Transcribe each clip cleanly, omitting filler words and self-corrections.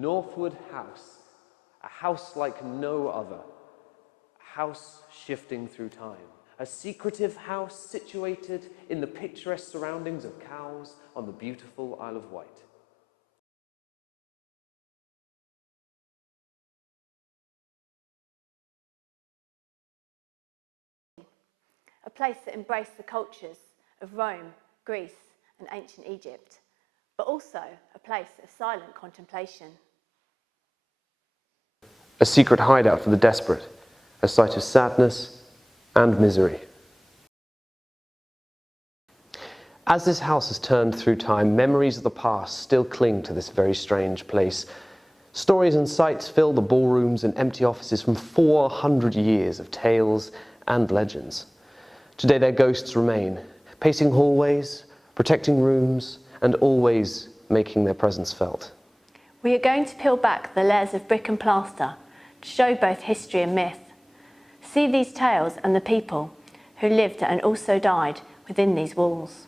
Northwood House, a house like no other, a house shifting through time, a secretive house situated in the picturesque surroundings of Cowes on the beautiful Isle of Wight. A place that embraced the cultures of Rome, Greece and ancient Egypt, but also a place of silent contemplation. A secret hideout for the desperate, a site of sadness and misery. As this house has turned through time, memories of the past still cling to this very strange place. Stories and sights fill the ballrooms and empty offices from 400 years of tales and legends. Today their ghosts remain, pacing hallways, protecting rooms, and always making their presence felt. We are going to peel back the layers of brick and plaster to show both history and myth. See these tales and the people who lived and also died within these walls.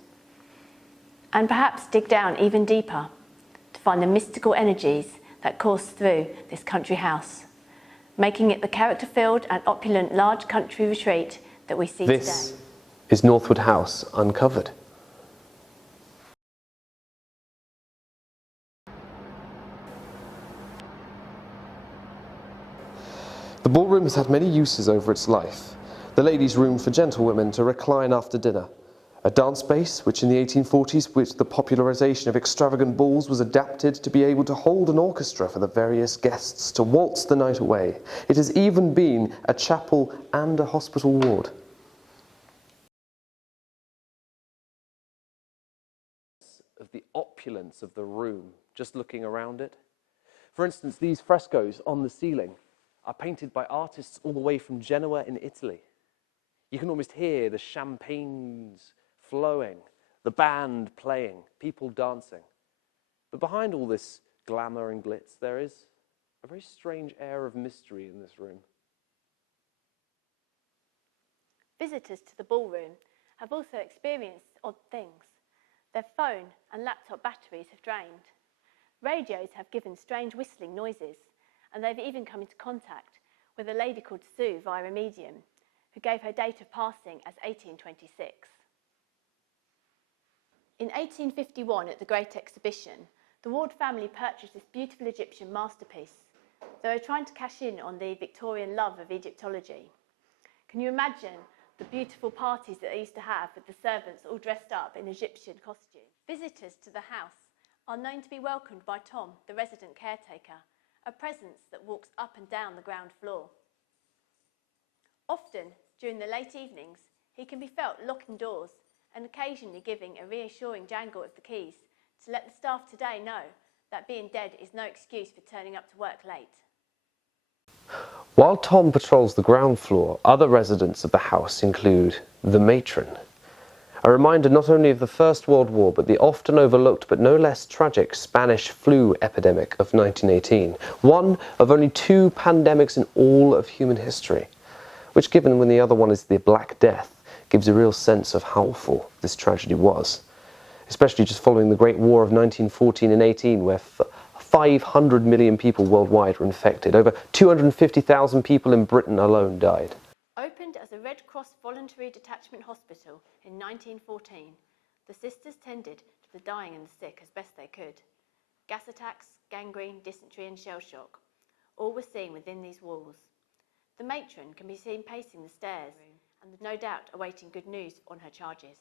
And perhaps dig down even deeper to find the mystical energies that course through this country house, making it the character-filled and opulent large country retreat that we see today. This is Northwood House Uncovered. The ballroom has had many uses over its life. The ladies' room for gentlewomen to recline after dinner. A dance space, which in the 1840s, with the popularization of extravagant balls, was adapted to be able to hold an orchestra for the various guests to waltz the night away. It has even been a chapel and a hospital ward. Of the opulence of the room, just looking around it. For instance, these frescoes on the ceiling are painted by artists all the way from Genoa in Italy. You can almost hear the champagnes flowing, the band playing, people dancing. But behind all this glamour and glitz, there is a very strange air of mystery in this room. Visitors to the ballroom have also experienced odd things. Their phone and laptop batteries have drained. Radios have given strange whistling noises, and they've even come into contact with a lady called Sue via a medium, who gave her date of passing as 1826. In 1851, at the Great Exhibition, the Ward family purchased this beautiful Egyptian masterpiece. They were trying to cash in on the Victorian love of Egyptology. Can you imagine the beautiful parties that they used to have with the servants all dressed up in Egyptian costume? Visitors to the house are known to be welcomed by Tom, the resident caretaker, a presence that walks up and down the ground floor. Often, during the late evenings, he can be felt locking doors and occasionally giving a reassuring jangle of the keys to let the staff today know that being dead is no excuse for turning up to work late. While Tom patrols the ground floor, other residents of the house include the matron. A reminder not only of the First World War, but the often overlooked but no less tragic Spanish flu epidemic of 1918, one of only 2 pandemics in all of human history, which, given when the other one is the Black Death, gives a real sense of how awful this tragedy was, especially just following the Great War of 1914 and 18, where 500 million people worldwide were infected. Over 250,000 people in Britain alone died. Opened as a Red Cross voluntary detachment hospital in 1914, the sisters tended to the dying and the sick as best they could. Gas attacks, gangrene, dysentery and shell shock, all were seen within these walls. The matron can be seen pacing the stairs and no doubt awaiting good news on her charges.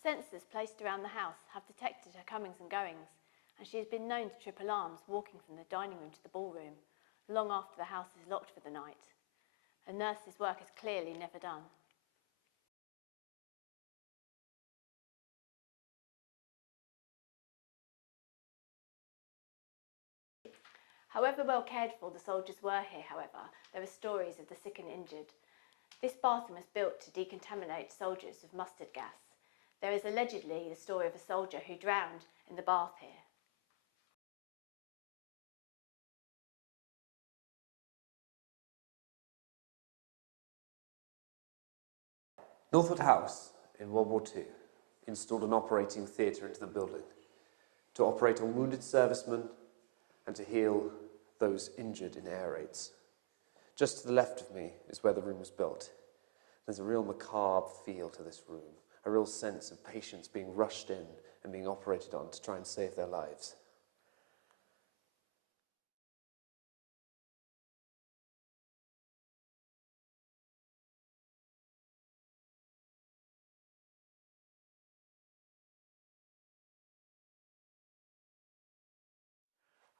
Sensors placed around the house have detected her comings and goings, and she has been known to trip alarms walking from the dining room to the ballroom, long after the house is locked for the night. A nurse's work is clearly never done. However well cared for the soldiers were here, however, there are stories of the sick and injured. This bathroom was built to decontaminate soldiers with mustard gas. There is allegedly the story of a soldier who drowned in the bath here. Northwood House, in World War II, installed an operating theatre into the building to operate on wounded servicemen and to heal those injured in air raids. Just to the left of me is where the room was built. There's a real macabre feel to this room, a real sense of patients being rushed in and being operated on to try and save their lives.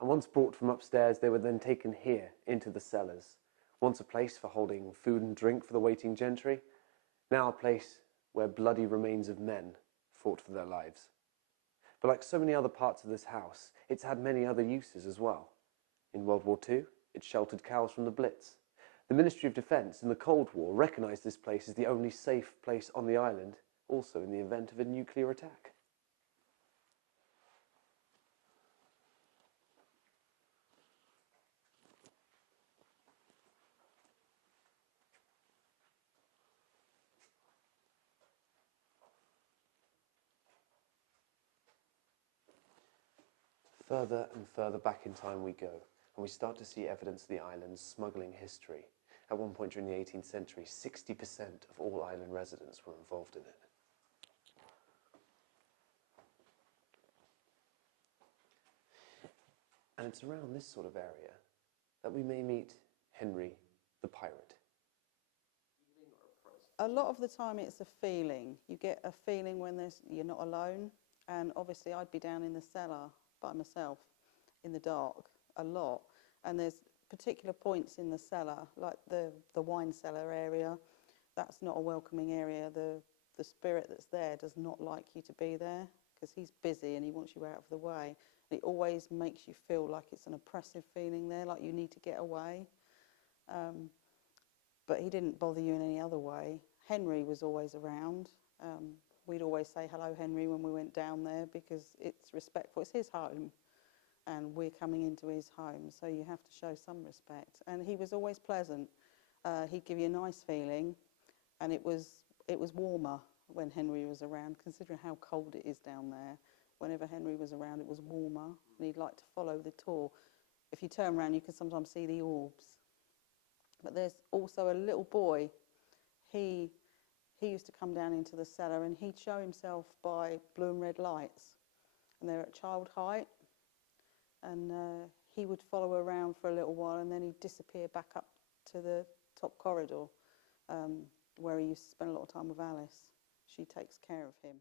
And once brought from upstairs, they were then taken here into the cellars, once a place for holding food and drink for the waiting gentry, now a place where bloody remains of men fought for their lives. But like so many other parts of this house, it's had many other uses as well. In World War II, it sheltered cows from the Blitz. The Ministry of Defence in the Cold War recognised this place as the only safe place on the island, also in the event of a nuclear attack. Further and further back in time we go, and we start to see evidence of the island's smuggling history. At one point during the 18th century, 60% of all island residents were involved in it. And it's around this sort of area that we may meet Henry the pirate. A lot of the time it's a feeling. You get a feeling when you're not alone, and obviously I'd be down in the cellar by myself in the dark a lot, and there's particular points in the cellar, like the wine cellar area. That's not a welcoming area. The spirit that's there does not like you to be there because he's busy and he wants you out of the way. And it always makes you feel like it's an oppressive feeling there, like you need to get away. But he didn't bother you in any other way. Henry was always around. We'd always say hello, Henry, when we went down there because it's respectful. It's his home, and we're coming into his home, so you have to show some respect. And he was always pleasant. He'd give you a nice feeling, and it was warmer when Henry was around, considering how cold it is down there. Whenever Henry was around, it was warmer, and he'd like to follow the tour. If you turn around, you can sometimes see the orbs. But there's also a little boy. He used to come down into the cellar and he'd show himself by blue and red lights. And they're at child height. And he would follow around for a little while and then he'd disappear back up to the top corridor where he used to spend a lot of time with Alice. She takes care of him.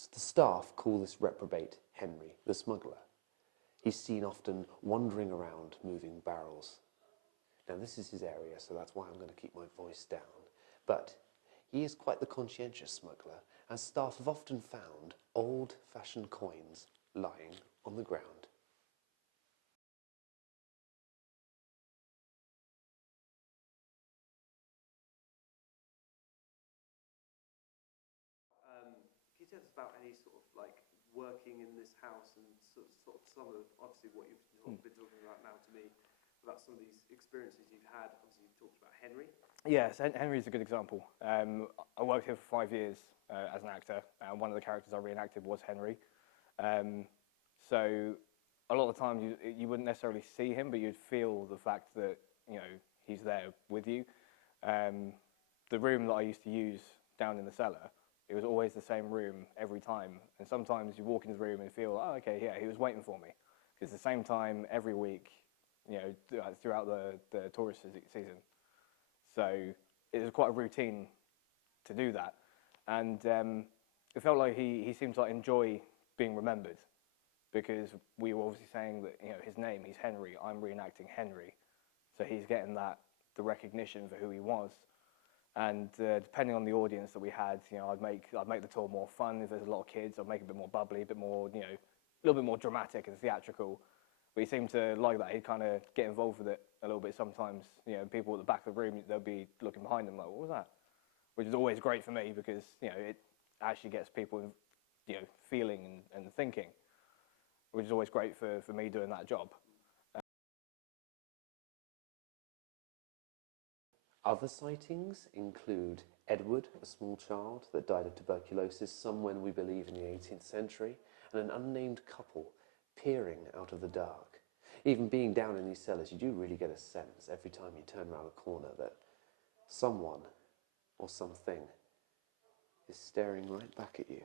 So the staff call this reprobate Henry the smuggler. He's seen often wandering around moving barrels. Now this is his area, so that's why I'm going to keep my voice down. But he is quite the conscientious smuggler, as staff have often found old-fashioned coins lying on the ground. Can you tell us about any sort of like working in this house and sort of some of obviously what you've been talking about now to me about some of these experiences you've had? Obviously you've talked about Henry. Yes, Henry's a good example. I worked here for 5 years as an actor, and one of the characters I reenacted was Henry. So a lot of the time you wouldn't necessarily see him, but you'd feel the fact that he's there with you. The room that I used to use down in the cellar, it was always the same room every time. And sometimes you walk into the room and feel, oh, okay, yeah, he was waiting for me. It's the same time every week, throughout the tourist season. So it was quite a routine to do that. And it felt like he seemed to enjoy being remembered, because we were obviously saying that his name, he's Henry, I'm reenacting Henry. So he's getting the recognition for who he was. And depending on the audience that we had, I'd make the tour more fun. If there's a lot of kids, I'd make it a bit more bubbly, a bit more, a little bit more dramatic and theatrical. But he seemed to like that. He'd kind of get involved with it a little bit sometimes. You know, people at the back of the room, they'll be looking behind them like, what was that? Which is always great for me because, you know, it actually gets people, you know, feeling and thinking, which is always great for me doing that job. Other sightings include Edward, a small child that died of tuberculosis somewhere we believe in the 18th century, and an unnamed couple peering out of the dark. Even being down in these cellars, you do really get a sense every time you turn around a corner that someone or something is staring right back at you.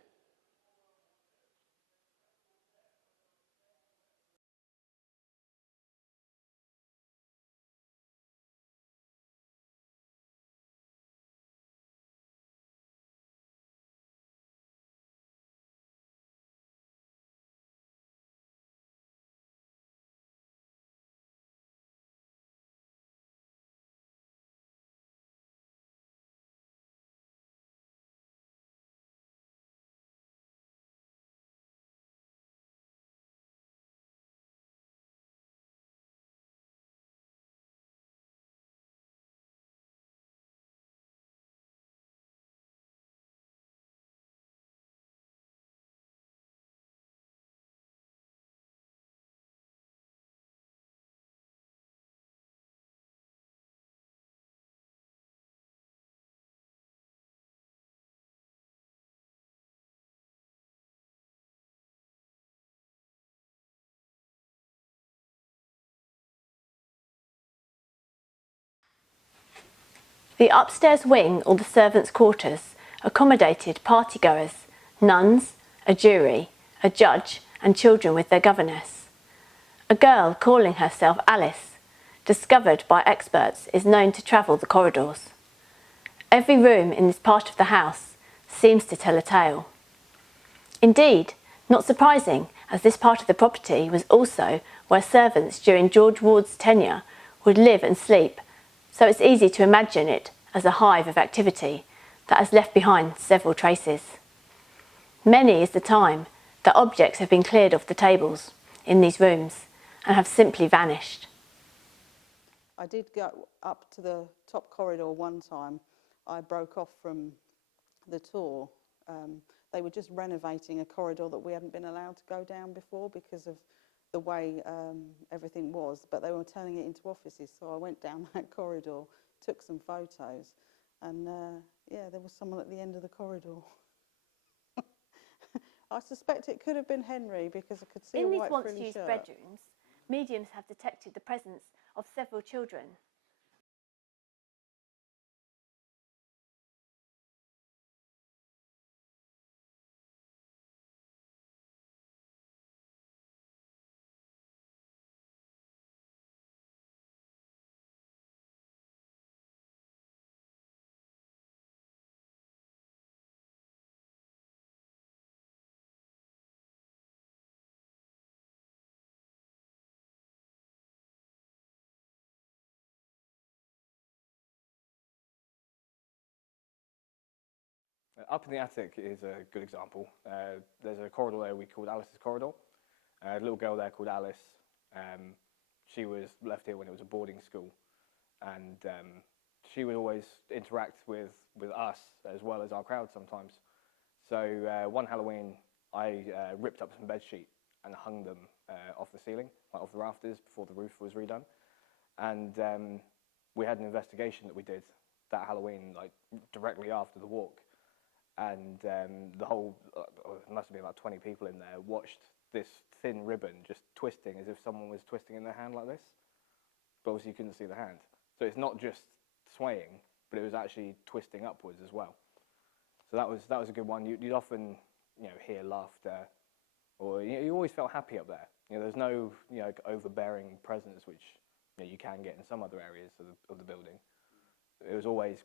The upstairs wing, or the servants' quarters, accommodated partygoers, nuns, a jury, a judge, and children with their governess. A girl calling herself Alice, discovered by experts, is known to travel the corridors. Every room in this part of the house seems to tell a tale. Indeed, not surprising, as this part of the property was also where servants during George Ward's tenure would live and sleep, so it's easy to imagine it as a hive of activity that has left behind several traces. Many is the time that objects have been cleared off the tables in these rooms and have simply vanished. I did go up to the top corridor one time. I broke off from the tour. They were just renovating a corridor that we hadn't been allowed to go down before because of the way everything was, but they were turning it into offices. So I went down that corridor, took some photos, and yeah, there was someone at the end of the corridor. I suspect it could have been Henry because I could see a white frilly shirt. In these once-used bedrooms, mediums have detected the presence of several children. Up in the attic is a good example. There's a corridor there we called Alice's corridor. A little girl there called Alice. She was left here when it was a boarding school, and she would always interact with us as well as our crowd sometimes. So one Halloween, I ripped up some bedsheet and hung them off the ceiling, like off the rafters, before the roof was redone. And we had an investigation that we did that Halloween, like directly after the walk. And the whole, it must have been about 20 people in there, watched this thin ribbon just twisting as if someone was twisting in their hand like this. But obviously you couldn't see the hand. So it's not just swaying, but it was actually twisting upwards as well. So that was a good one. You'd often, hear laughter, or you always felt happy up there. There's no, overbearing presence, which you can get in some other areas of the building. It was always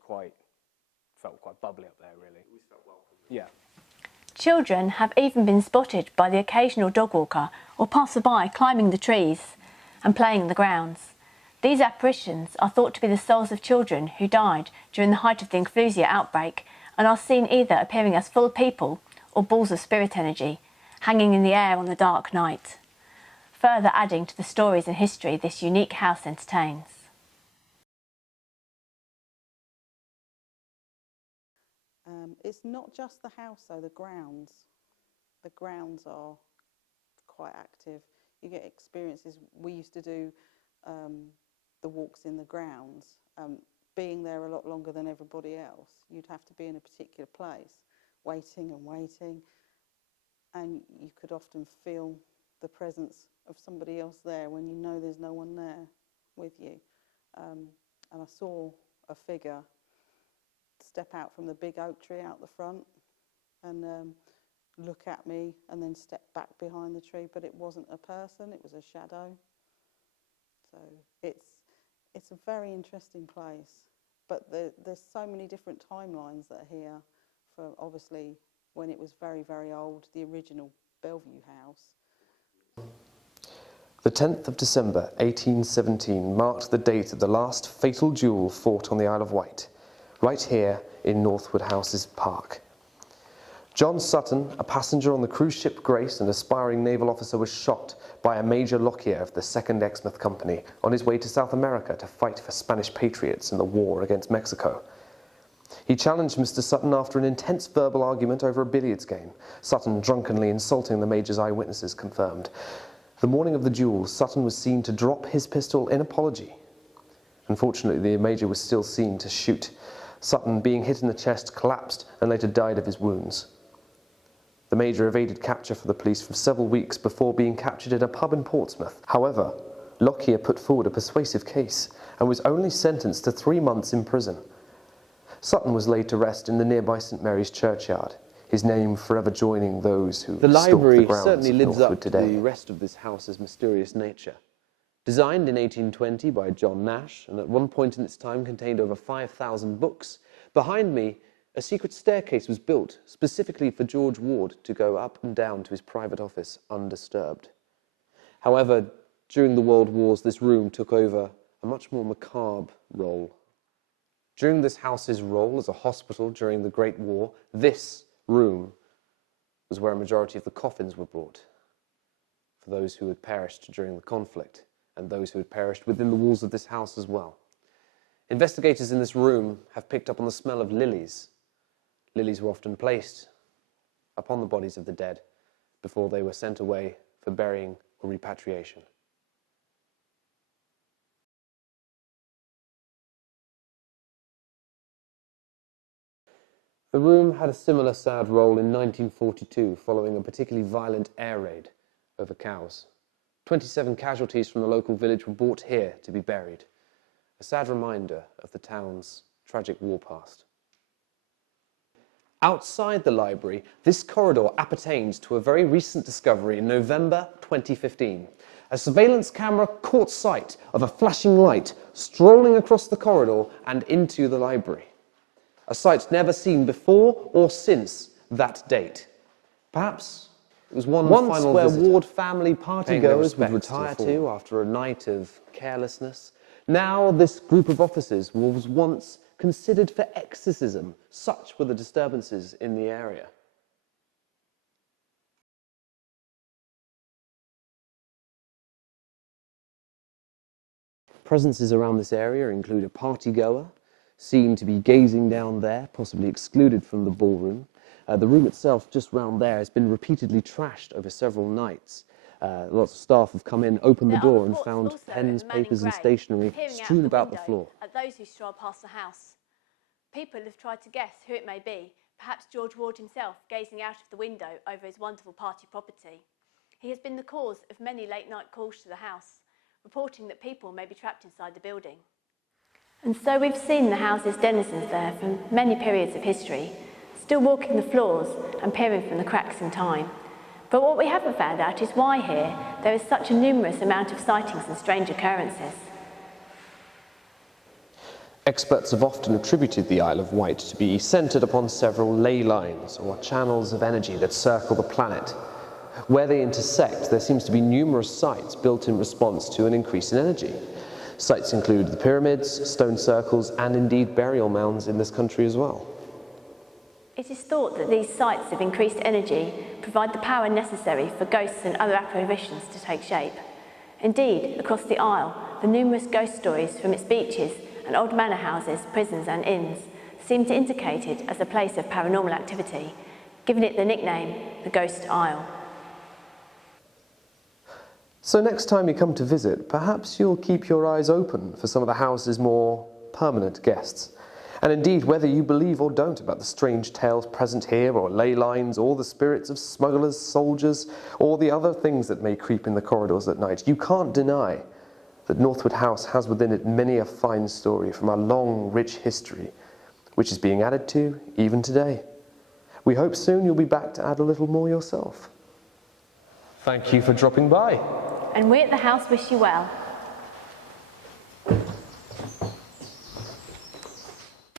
felt quite bubbly up there, really. We felt welcome. Yeah. Children have even been spotted by the occasional dog walker or passerby climbing the trees and playing in the grounds. These apparitions are thought to be the souls of children who died during the height of the influenza outbreak and are seen either appearing as full people or balls of spirit energy, hanging in the air on the dark night, further adding to the stories and history this unique house entertains. It's not just the house though, the grounds. The grounds are quite active. You get experiences. We used to do the walks in the grounds, being there a lot longer than everybody else. You'd have to be in a particular place, waiting and waiting, and you could often feel the presence of somebody else there when you know there's no one there with you. And I saw a figure step out from the big oak tree out the front and look at me and then step back behind the tree, but it wasn't a person, it was a shadow. So it's a very interesting place, but there's so many different timelines that are here for obviously when it was very, very old, the original Bellevue house. The 10th of December 1817 marked the date of the last fatal duel fought on the Isle of Wight, right here in Northwood House's park. John Sutton, a passenger on the cruise ship Grace and aspiring naval officer, was shot by a Major Lockyer of the 2nd Exmouth Company on his way to South America to fight for Spanish patriots in the war against Mexico. He challenged Mr. Sutton after an intense verbal argument over a billiards game, Sutton drunkenly insulting the Major's eyewitnesses confirmed. The morning of the duel, Sutton was seen to drop his pistol in apology. Unfortunately, the Major was still seen to shoot. Sutton, being hit in the chest, collapsed and later died of his wounds. The Major evaded capture for the police for several weeks before being captured in a pub in Portsmouth. However, Lockyer put forward a persuasive case and was only sentenced to 3 months in prison. Sutton was laid to rest in the nearby St Mary's churchyard, his name forever joining those who The stalk library the grounds certainly of lives Northwood up to today. the rest of this house's mysterious nature. Designed in 1820 by John Nash, and at one point in its time contained over 5,000 books, behind me a secret staircase was built specifically for George Ward to go up and down to his private office undisturbed. However, during the World Wars, this room took over a much more macabre role. During this house's role as a hospital during the Great War, this room was where a majority of the coffins were brought for those who had perished during the conflict and those who had perished within the walls of this house as well. Investigators in this room have picked up on the smell of lilies. Lilies were often placed upon the bodies of the dead before they were sent away for burying or repatriation. The room had a similar sad role in 1942 following a particularly violent air raid over cows. 27 casualties from the local village were brought here to be buried, a sad reminder of the town's tragic war past. Outside the library, this corridor appertains to a very recent discovery in November 2015. A surveillance camera caught sight of a flashing light strolling across the corridor and into the library. A sight never seen before or since that date. Perhaps it was one final where visitor, Ward family partygoers would retire to after a night of carelessness. Now this group of officers was once considered for exorcism. Such were the disturbances in the area. Presences around this area include a partygoer, seen to be gazing down there, possibly excluded from the ballroom. The room itself, just round there, has been repeatedly trashed over several nights. Lots of staff have come in, opened the door and found pens, papers and stationery strewn about the floor. At those who stroll past the house. People have tried to guess who it may be, perhaps George Ward himself gazing out of the window over his wonderful party property. He has been the cause of many late-night calls to the house, reporting that people may be trapped inside the building. And so we've seen the house's denizens there from many periods of history, still walking the floors and peering from the cracks in time. But what we haven't found out is why here there is such a numerous amount of sightings and strange occurrences. Experts have often attributed the Isle of Wight to be centred upon several ley lines or channels of energy that circle the planet. Where they intersect, there seems to be numerous sites built in response to an increase in energy. Sites include the pyramids, stone circles, and indeed burial mounds in this country as well. It is thought that these sites of increased energy provide the power necessary for ghosts and other apparitions to take shape. Indeed, across the Isle, the numerous ghost stories from its beaches and old manor houses, prisons and inns seem to indicate it as a place of paranormal activity, giving it the nickname the Ghost Isle. So next time you come to visit, perhaps you'll keep your eyes open for some of the house's more permanent guests. And indeed, whether you believe or don't about the strange tales present here, or ley lines, or the spirits of smugglers, soldiers, or the other things that may creep in the corridors at night, you can't deny that Northwood House has within it many a fine story from our long, rich history, which is being added to even today. We hope soon you'll be back to add a little more yourself. Thank you for dropping by. And we at the house wish you well.